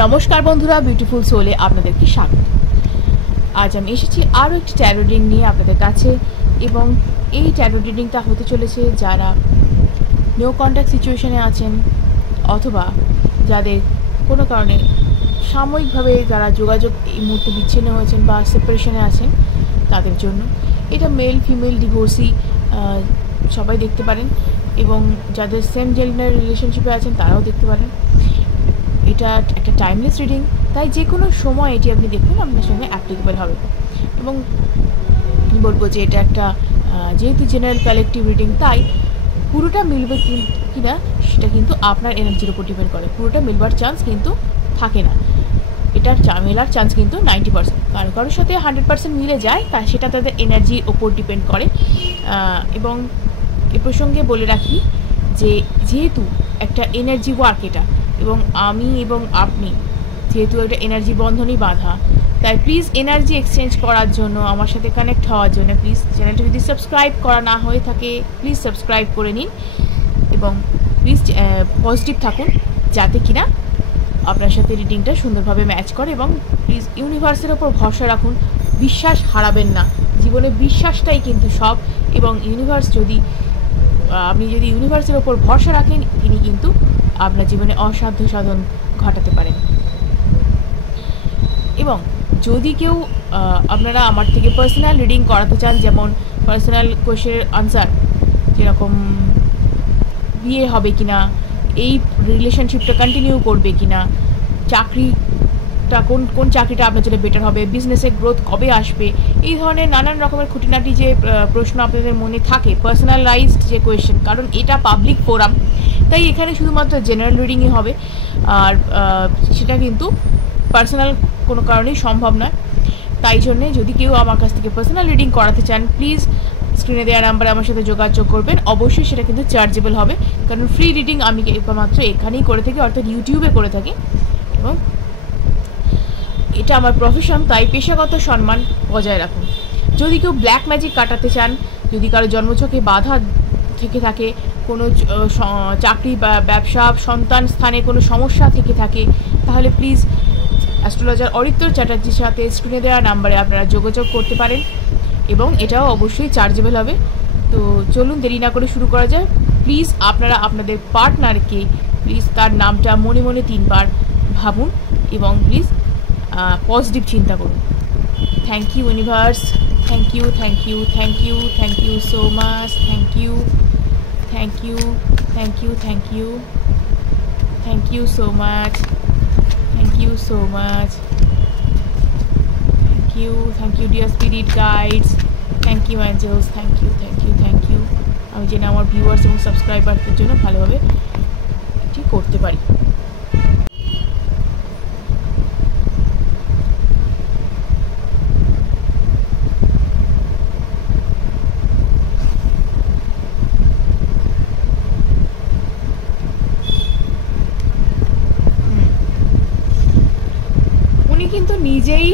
নমস্কার বন্ধুরা, বিউটিফুল সোলে আপনাদেরকে স্বাগত। আজ আমি এসেছি আরও একটি ট্যারো রিডিং নিয়ে আপনাদের কাছে, এবং এই ট্যারো রিডিংটা হতে চলেছে যারা নো কন্ট্যাক্ট সিচুয়েশনে আছেন অথবা যাদের কোনো কারণে সাময়িকভাবে যারা যোগাযোগ এই মুহূর্তে বিচ্ছিন্ন হয়েছেন বা সেপারেশনে আছেন তাদের জন্য। এটা মেল ফিমেল ডিভোর্সি সবাই দেখতে পারেন, এবং যাদের সেম জেন্ডার রিলেশনশিপে আছেন তারাও দেখতে পারেন। এটা একটা টাইমলেস রিডিং, তাই যে কোনো সময় এটি আপনি দেখুন আপনার সঙ্গে অ্যাপ্লিকেবল হবে। এবং বলবো যে এটা একটা যেহেতু জেনারেল কালেকটিভ রিডিং, তাই পুরোটা মিলবে কিনা সেটা কিন্তু আপনার এনার্জির উপর ডিপেন্ড করে। পুরোটা মিলবার চান্স কিন্তু থাকে না, এটার মেলার চান্স কিন্তু 90%। কারোর সাথে 100% মিলে যায়, তা সেটা তাদের এনার্জির ওপর ডিপেন্ড করে। এবং এ প্রসঙ্গে বলে রাখি যে যেহেতু একটা এনার্জি ওয়ার্ক এটা, এবং আমি এবং আপনি যেহেতু একটা এনার্জি বন্ধনই বাঁধা, তাই প্লিজ এনার্জি এক্সচেঞ্জ করার জন্য, আমার সাথে কানেক্ট হওয়ার জন্য প্লিজ চ্যানেলটা যদি সাবস্ক্রাইব করা না হয়ে থাকে প্লিজ সাবস্ক্রাইব করে নিন, এবং প্লিজ পজিটিভ থাকুন যাতে কিনা আপনার সাথে রিডিংটা সুন্দরভাবে ম্যাচ করে। এবং প্লিজ ইউনিভার্সের ওপর ভরসা রাখুন, বিশ্বাস হারাবেন না। জীবনে বিশ্বাসটাই কিন্তু সব, এবং আপনি যদি ইউনিভার্সের ওপর ভরসা রাখেন, তিনি কিন্তু আপনার জীবনে অসাধ্য সাধন ঘটাতে পারেন। এবং যদি কেউ আপনারা আমার থেকে পার্সোনাল রিডিং করাতে চান, যেমন পার্সোনাল কোয়েশ্চেনের আনসার, যেরকম বিয়ে হবে কিনা, এই রিলেশনশিপটা কন্টিনিউ করবে কিনা, চাকরিটা কোন চাকরিটা আপনার জন্য বেটার হবে, বিজনেসের গ্রোথ কবে আসবে, এই ধরনের নানান রকমের খুঁটিনাটি যে প্রশ্ন আপনাদের মনে থাকে, পার্সোনালাইজড যে কোয়েশ্চেন, কারণ এটা পাবলিক ফোরাম, তাই এখানে শুধুমাত্র জেনারেল রিডিংই হবে, আর সেটা কিন্তু পার্সোনাল কোনো কারণেই সম্ভব নয়। তাই জন্যে যদি কেউ আমার কাছ থেকে পার্সোনাল রিডিং করাতে চান, প্লিজ স্ক্রিনে দেওয়া নাম্বারে আমার সাথে যোগাযোগ করবেন। অবশ্যই সেটা কিন্তু চার্জেবল হবে, কারণ ফ্রি রিডিং আমি মাত্র এখানেই করে থাকি, অর্থাৎ ইউটিউবে করে থাকি, এবং এটা আমার প্রফেশন, তাই পেশাগত সম্মান বজায় রাখুন। যদি কেউ ব্ল্যাক ম্যাজিক কাটাতে চান, যদি কারো জন্মছকে বাধা থেকে থাকে, কোনো চাকরি বা ব্যবসা সন্তান স্থানে কোনো সমস্যা থেকে থাকে, তাহলে প্লিজ অ্যাস্ট্রোলজার অরিত্র চ্যাটার্জির সাথে স্ক্রিনে দেওয়া নাম্বারে আপনারা যোগাযোগ করতে পারেন, এবং এটাও অবশ্যই চার্জেবল হবে। তো চলুন দেরি না করে শুরু করা যায়। প্লিজ আপনারা আপনাদের পার্টনারকে প্লিজ তার নামটা মনে মনে 3 বার ভাবুন, এবং প্লিজ পজিটিভ চিন্তা করুন। Thank you universe, thank you, thank you, thank you, thank you so much, thank you, thank you, thank you, thank you, thank you so much, thank you so much, thank you dear spirit guides, thank you angels, thank you, thank you, thank you. আমি যেন আমার viewers এবং সাবস্ক্রাইবারদের জন্য ভালোভাবে ঠিক করতে পারি। উনি কিন্তু নিজেই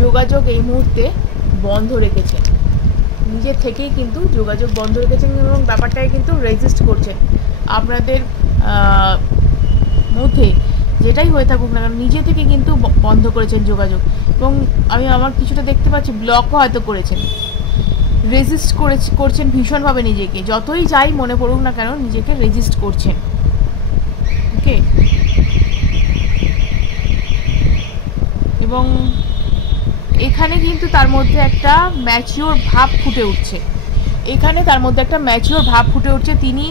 যোগাযোগ এই মুহূর্তে বন্ধ রেখেছেন, নিজের থেকেই কিন্তু যোগাযোগ বন্ধ রেখেছেন, এবং ব্যাপারটাকে কিন্তু রেজিস্ট করছেন। আপনাদের মধ্যে যেটাই হয়ে থাকুক না, নিজে থেকে কিন্তু বন্ধ করেছেন যোগাযোগ, এবং আমি আমার কিছুটা দেখতে পাচ্ছি ব্লকও হয়তো করেছেন, রেজিস্ট করছেন ভীষণভাবে নিজেকে, যতই যাই মনে পড়ুক না কেন নিজেকে রেজিস্ট করছেন। ওকে, এবং এখানে কিন্তু তার মধ্যে একটা ম্যাচিওর ভাব ফুটে উঠছে, তিনি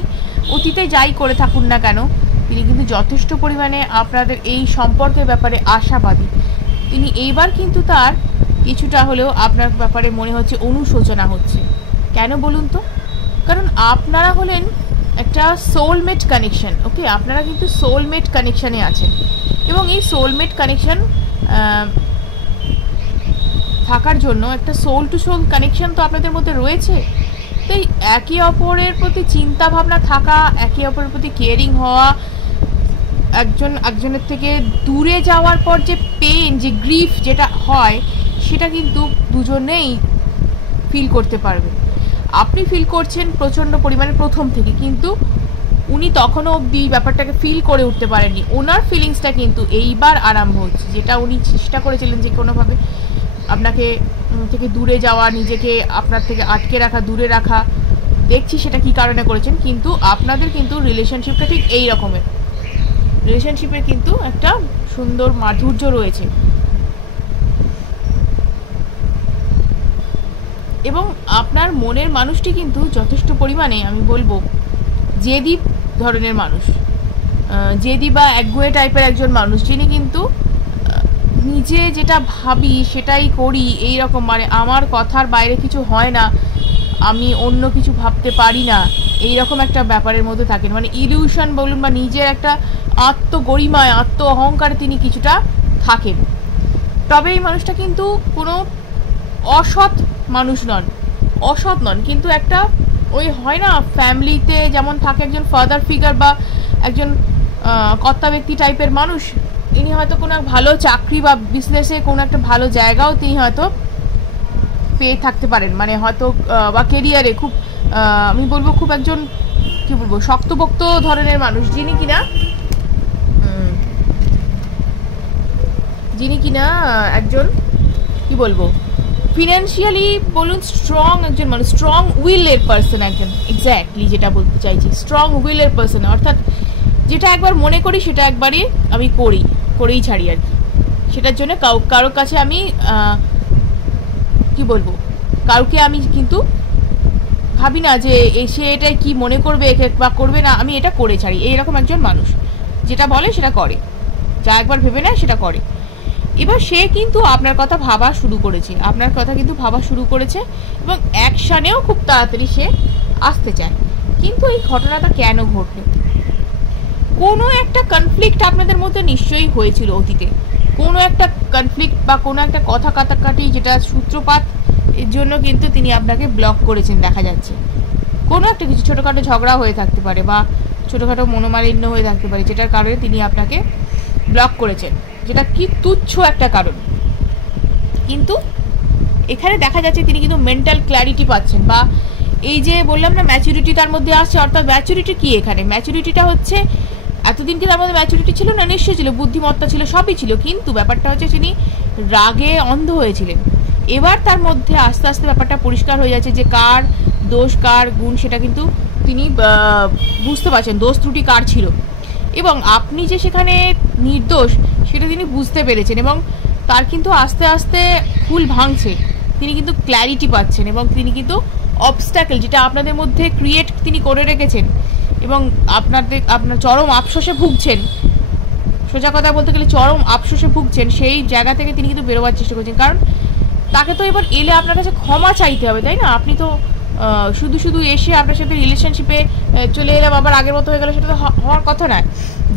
অতীতে যাই করে থাকুন না কেন, তিনি কিন্তু যথেষ্ট পরিমাণে আপনাদের এই সম্পর্কের ব্যাপারে আশাবাদী। তিনি এইবার কিন্তু তার কিছুটা হলেও আপনার ব্যাপারে মনে হচ্ছে অনুশোচনা হচ্ছে। কেন বলুন তো? কারণ আপনারা হলেন একটা সোলমেট কানেকশন। ওকে, আপনারা কিন্তু সোলমেট কানেকশানে আছেন, এবং এই সোলমেট কানেকশন থাকার জন্য একটা সোল টু সোল কানেকশন তো আপনাদের মধ্যে রয়েছে। তাই একে অপরের প্রতি চিন্তা ভাবনা থাকা, একে অপরের প্রতি কেয়ারিং হওয়া, একজনের থেকে দূরে যাওয়ার পর যে পেন, যে গ্রিফ যেটা হয়, সেটা কিন্তু দুজনেই ফিল করতে পারবে। আপনি ফিল করছেন প্রচণ্ড পরিমাণে প্রথম থেকে, কিন্তু উনি তখনও অবধি ব্যাপারটাকে ফিল করে উঠতে পারেননি। ওনার ফিলিংসটা কিন্তু এইবার আরম্ভ হচ্ছে, যেটা উনি চেষ্টা করেছিলেন যে কোনোভাবে আপনাকে থেকে দূরে যাওয়া, নিজেকে আপনার থেকে আটকে রাখা, দূরে রাখা। দেখছি সেটা কি কারণে করেছেন, কিন্তু আপনাদের কিন্তু রিলেশনশিপটা ঠিক এই রকমের। রিলেশনশিপের কিন্তু একটা সুন্দর মাধুর্য রয়েছে, এবং আপনার মনের মানুষটি কিন্তু যথেষ্ট পরিমাণে আমি বলবো জেদি ধরনের মানুষ, জেদি বা একগুঁয়ে টাইপের একজন মানুষ, যিনি কিন্তু নিজে যেটা ভাবি সেটাই করি এই রকম, মানে আমার কথার বাইরে কিছু হয় না, আমি অন্য কিছু ভাবতে পারি না, এই রকম একটা ব্যাপারের মধ্যে থাকেন। মানে ইলিউশন বলুন বা নিজের একটা আত্মগরিমায়, আত্ম অহংকারে তিনি কিছুটা থাকেন। তবে এই মানুষটা কিন্তু কোনো অসৎ মানুষ নন, অসৎ নন, কিন্তু একটা ওই হয় না ফ্যামিলিতে যেমন থাকে একজন ফাদার ফিগার বা একজন কর্তা ব্যক্তি টাইপের মানুষ, ইনি হয়তো কোনো ভালো চাকরি বা বিজনেসে কোনো একটা ভালো জায়গাও তিনি হয়তো পেয়ে থাকতে পারেন, মানে হয়তো বা কেরিয়ারে খুব আমি বলবো খুব একজন কি বলবো শক্তপোক্ত ধরনের মানুষ, যিনি কিনা একজন কি বলবো ফিনান্সিয়ালি বলুন স্ট্রং একজন মানুষ, স্ট্রং উইলের পার্সন একজন, এক্স্যাক্টলি যেটা বলতে চাইছি, স্ট্রং উইলের পার্সন। অর্থাৎ যেটা একবার মনে করি সেটা একবারই আমি করেই ছাড়ি আর কি। সেটার জন্য কারোর কাছে আমি কি বলবো, কাউকে আমি কিন্তু ভাবি না যে সে এটাই কি মনে করবে বা করবে না, আমি এটা করে ছাড়ি। এইরকম একজন মানুষ, যেটা বলে সেটা করে, যা একবার ভেবে নেয় সেটা করে। এবার সে কিন্তু আপনার কথা ভাবা শুরু করেছে, এবং অ্যাকশানেও খুব তাড়াতাড়ি সে আসতে চায়। কিন্তু এই ঘটনাটা কেন ঘটলো? কোনো একটা কনফ্লিক্ট আপনাদের মধ্যে নিশ্চয়ই হয়েছিল অতীতে, কোনো একটা কনফ্লিক্ট বা কোনো একটা কথা কাটাকাটি, যেটা সূত্রপাত এর জন্য কিন্তু তিনি আপনাকে ব্লক করেছেন দেখা যাচ্ছে। কোনো একটা কিছু ছোটোখাটো ঝগড়া হয়ে থাকতে পারে বা ছোটোখাটো মনোমালিন্য হয়ে থাকতে পারে, যেটার কারণে তিনি আপনাকে ব্লক করেছেন, যেটা কি তুচ্ছ একটা কারণ। কিন্তু এখানে দেখা যাচ্ছে তিনি কিন্তু মেন্টাল ক্ল্যারিটি পাচ্ছেন, বা এই যে বললাম না ম্যাচুরিটি তার মধ্যে আসছে। অর্থাৎ ম্যাচুরিটি কি এখানে? ম্যাচুরিটিটা হচ্ছে এতদিন কি তার মধ্যে ম্যাচুরিটি ছিল না? নিশ্চয় ছিল, বুদ্ধিমত্তা ছিল, সবই ছিল, কিন্তু ব্যাপারটা হচ্ছে তিনি রাগে অন্ধ হয়েছিলেন। এবার তার মধ্যে আস্তে আস্তে ব্যাপারটা পরিষ্কার হয়ে যাচ্ছে যে কার দোষ কার গুণ সেটা কিন্তু তিনি বুঝতে পারছেন, দোষ ত্রুটি কার ছিল, এবং আপনি যে সেখানে নির্দোষ সেটা তিনি বুঝতে পেরেছেন, এবং তার কিন্তু আস্তে আস্তে ফুল ভাঙছে, তিনি কিন্তু ক্ল্যারিটি পাচ্ছেন, এবং তিনি কিন্তু অবস্ট্যাকেল যেটা আপনাদের মধ্যে ক্রিয়েট তিনি করে রেখেছেন, এবং আপনার চরম আফসোসে ভুগছেন, সোজা কথা বলতে গেলে চরম আফসোসে ভুগছেন, সেই জায়গা থেকে তিনি কিন্তু বেরোবার চেষ্টা করছেন। কারণ তাকে তো এবার এলে আপনার কাছে ক্ষমা চাইতে হবে, তাই না? আপনি তো শুধু এসে আপনার সাথে রিলেশনশিপে চলে এলাম আবার আগের মতো হয়ে গেল, সেটা তো হওয়ার কথা নয়।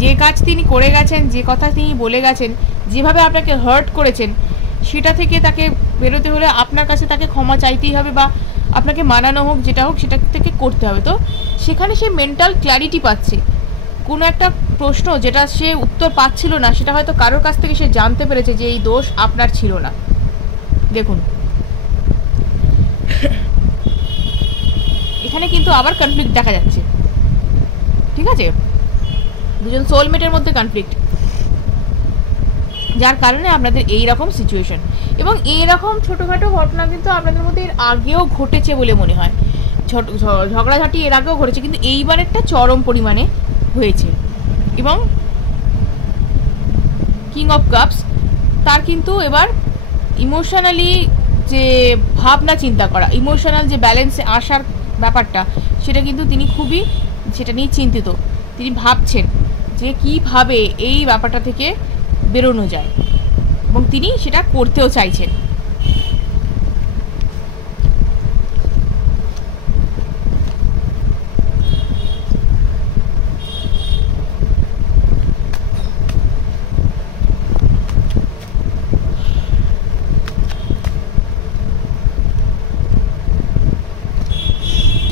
যে কাজ তিনি করে গেছেন, যে কথা তিনি বলে গেছেন, যেভাবে আপনাকে হার্ট করেছেন, সেটা থেকে তাকে বেরোতে হলে আপনার কাছে তাকে ক্ষমা চাইতেই হবে, বা আপনাকে মানানো হোক যেটা হোক সেটা থেকে করতে হবে। তো সেখানে সে মেন্টাল ক্ল্যারিটি পাচ্ছে। কোনো একটা প্রশ্ন যেটা সে উত্তর পাচ্ছিল না, সেটা হয়তো কারোর কাছ থেকে সে জানতে পেরেছে যে এই দোষ আপনার ছিল না। দেখুন এখানে কিন্তু আবার কনফ্লিক্ট দেখা যাচ্ছে, ঠিক আছে? দুজন সোলমেটের মধ্যে কনফ্লিক্ট, যার কারণে আপনাদের এই রকম সিচুয়েশন। এবং এইরকম ছোটোখাটো ঘটনা কিন্তু আপনাদের মধ্যে এর আগেও ঘটেছে বলে মনে হয়, ঝগড়াঝাটি এর আগেও ঘটেছে, কিন্তু এইবার একটা চরম পরিমাণে হয়েছে। এবং কিং অফ কাপস তার কিন্তু এবার ইমোশনালি যে ভাবনা চিন্তা করা, ইমোশনাল যে ব্যালেন্সে আসার ব্যাপারটা, সেটা কিন্তু তিনি খুবই সেটা নিয়ে চিন্তিত। তিনি ভাবছেন যে কীভাবে এই ব্যাপারটা থেকে বেরোনো যায়, এবং তিনি সেটা করতেও চাইছেন।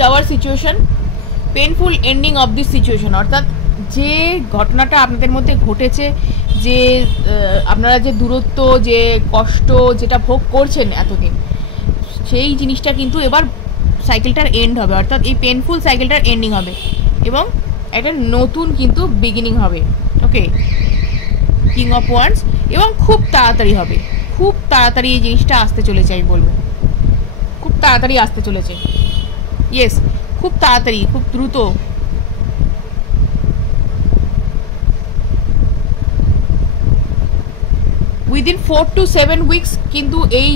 Tower situation, painful ending of this situation. অর্থাৎ যে ঘটনাটা আপনাদের মধ্যে ঘটেছে, যে আপনারা যে দূরত্ব, যে কষ্ট যেটা ভোগ করছেন এতদিন, সেই জিনিসটা কিন্তু এবার সাইকেলটার এন্ড হবে। অর্থাৎ এই পেনফুল সাইকেলটার এন্ডিং হবে, এবং একটা নতুন কিন্তু বিগিনিং হবে। ওকে, কিং অফ ওয়ান্স, এবং খুব তাড়াতাড়ি হবে, খুব তাড়াতাড়ি এই জিনিসটা আসতে চলেছে, আমি বলবো খুব তাড়াতাড়ি আসতে চলেছে। ইয়েস, খুব তাড়াতাড়ি, খুব দ্রুত। উইদিন 4 to 7 উইকস কিন্তু এই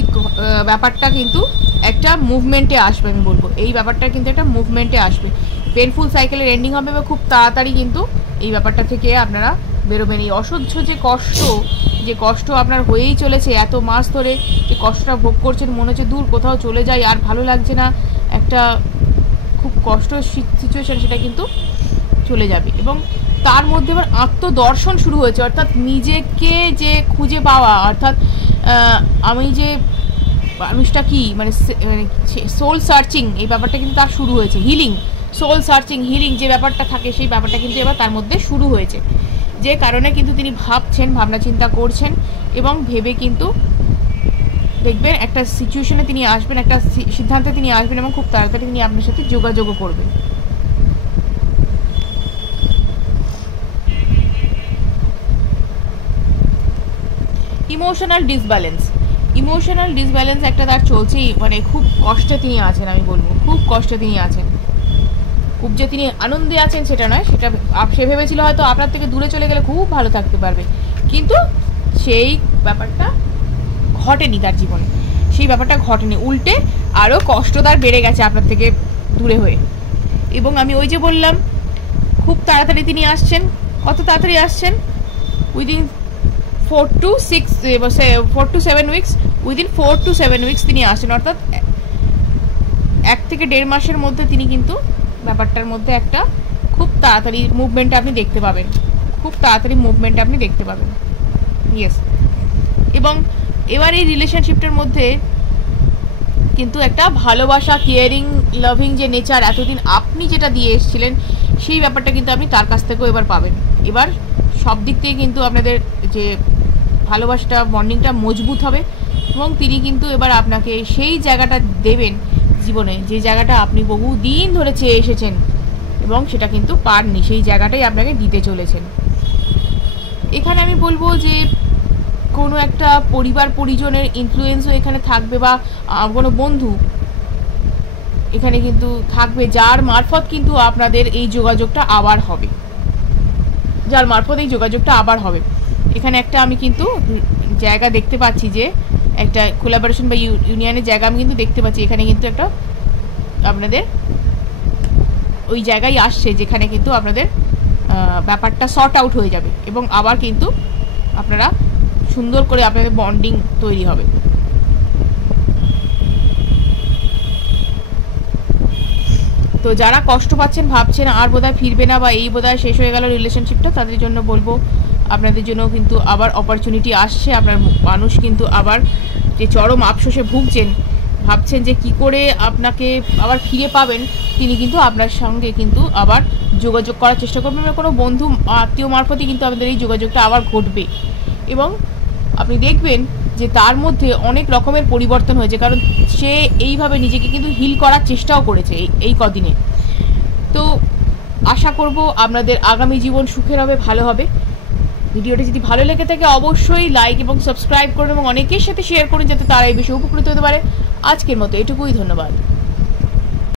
ব্যাপারটা কিন্তু একটা মুভমেন্টে আসবে, আমি বলবো এই ব্যাপারটা কিন্তু একটা মুভমেন্টে আসবে। পেনফুল সাইকেলের এন্ডিং হবে এবং খুব তাড়াতাড়ি কিন্তু এই ব্যাপারটা থেকে আপনারা বেরোবেন। এই অসহ্য যে কষ্ট আপনার হয়েই চলেছে এত মাস ধরে, যে কষ্টটা ভোগ করছেন, মনে হচ্ছে দূর কোথাও চলে যাই, আর ভালো লাগছে না, একটা খুব কষ্ট সিচুয়েশন, সেটা কিন্তু চলে যাবে। এবং তার মধ্যে এবার আত্মদর্শন শুরু হয়েছে, অর্থাৎ নিজেকে যে খুঁজে পাওয়া, অর্থাৎ আমি যে মানুষটা কি মানে সোল সার্চিং, এই ব্যাপারটা কিন্তু তার শুরু হয়েছে। হিলিং, সোল সার্চিং, হিলিং যে ব্যাপারটা থাকে, সেই ব্যাপারটা কিন্তু এবার তার মধ্যে শুরু হয়েছে, যে কারণে কিন্তু তিনি ভাবছেন, ভাবনা চিন্তা করছেন, এবং ভেবে কিন্তু দেখবেন একটা সিচুয়েশনে তিনি আসবেন, একটা সিদ্ধান্তে তিনি আসবেন, এবং খুব তাড়াতাড়ি তিনি আপনার সাথে যোগাযোগও করবেন। ইমোশনাল ডিসব্যালেন্স একটা তার চলছেই, মানে খুব কষ্টে তিনি আছেন, আমি বলবো খুব কষ্টে তিনি আছেন। খুব যে তিনি আনন্দে আছেন সেটা নয়, সেটা সে ভেবেছিল হয়তো আপনার থেকে দূরে চলে গেলে খুব ভালো থাকতে পারবে, কিন্তু সেই ব্যাপারটা ঘটেনি তার জীবনে, সেই ব্যাপারটা ঘটেনি, উল্টে আরও কষ্ট তার বেড়ে গেছে আপনার থেকে দূরে হয়ে। এবং আমি ওই যে বললাম খুব তাড়াতাড়ি তিনি আসছেন, কত তাড়াতাড়ি আসছেন, within 4 to 7 weeks, within 4 to 7 weeks তিনি আসেন, অর্থাৎ 1 থেকে 1.5 মাসের মধ্যে তিনি কিন্তু ব্যাপারটার মধ্যে একটা খুব তাড়াতাড়ি মুভমেন্ট আপনি দেখতে পাবেন, খুব তাড়াতাড়ি মুভমেন্ট আপনি দেখতে পাবেন। ইয়েস, এবং এবার এই রিলেশনশিপটার মধ্যে কিন্তু একটা ভালোবাসা, কেয়ারিং, লাভিং যে নেচার এতদিন আপনি যেটা দিয়ে এসেছিলেন, সেই ব্যাপারটা কিন্তু আপনি তার কাছ থেকেও এবার পাবেন। এবার সব দিক থেকে কিন্তু আপনাদের যে ভালোবাসাটা, বন্ডিংটা মজবুত হবে, এবং তিনি কিন্তু এবার আপনাকে সেই জায়গাটা দেবেন জীবনে, যে জায়গাটা আপনি বহুদিন ধরে চেয়ে এসেছেন এবং সেটা কিন্তু পাননি, সেই জায়গাটাই আপনাকে দিতে চলেছেন। এখানে আমি বলবো যে কোনো একটা পরিবার পরিজনের ইনফ্লুয়েন্সও এখানে থাকবে, বা কোনো বন্ধু এখানে কিন্তু থাকবে, যার মারফত কিন্তু আপনাদের এই যোগাযোগটা আবার হবে, যার মারফত এই যোগাযোগটা আবার হবে। এখানে একটা আমি কিন্তু জায়গা দেখতে পাচ্ছি, যে একটা কোলাবোরেশন বা ইউনিয়নের জায়গা আমি কিন্তু দেখতে পাচ্ছি, এখানে কিন্তু একটা আপনাদের ওই জায়গায় আসছে, যেখানে কিন্তু আপনাদের ব্যাপারটা সর্ট আউট হয়ে যাবে, এবং আবার কিন্তু আপনারা সুন্দর করে আপনাদের বন্ডিং তৈরি হবে। তো যারা কষ্ট পাচ্ছেন, ভাবছেন আর বোধহয় ফিরবে না, বা এই বোধহয় শেষ হয়ে গেল রিলেশনশিপটা, তাদের জন্য বলবো আপনাদের জন্য কিন্তু আবার অপরচুনিটি আসছে। আপনার মানুষ কিন্তু আবার যে চরম আফসোসে ভুগছেন, ভাবছেন যে কি করে আপনাকে আবার ফিরে পাবেন, তিনি কিন্তু আপনার সঙ্গে কিন্তু আবার যোগাযোগ করার চেষ্টা করবেন, কোনো বন্ধু আত্মীয় মারফতই কিন্তু আপনাদের এই যোগাযোগটা আবার ঘটবে। এবং আপনি দেখবেন যে তার মধ্যে অনেক রকমের পরিবর্তন হয়েছে, কারণ সে এইভাবে নিজেকে কিন্তু হিল করার চেষ্টাও করেছে এই কদিনে। তো আশা করব আপনাদের আগামী জীবন সুখের হবে, ভালো হবে। ভিডিওটি যদি ভালো লেগে থাকে অবশ্যই লাইক এবং সাবস্ক্রাইব করুন, এবং অনেকের সাথে শেয়ার করুন, যাতে তারা এই বিষয়ে উপকৃত হতে পারে। আজকের মতো এটুকুই, ধন্যবাদ।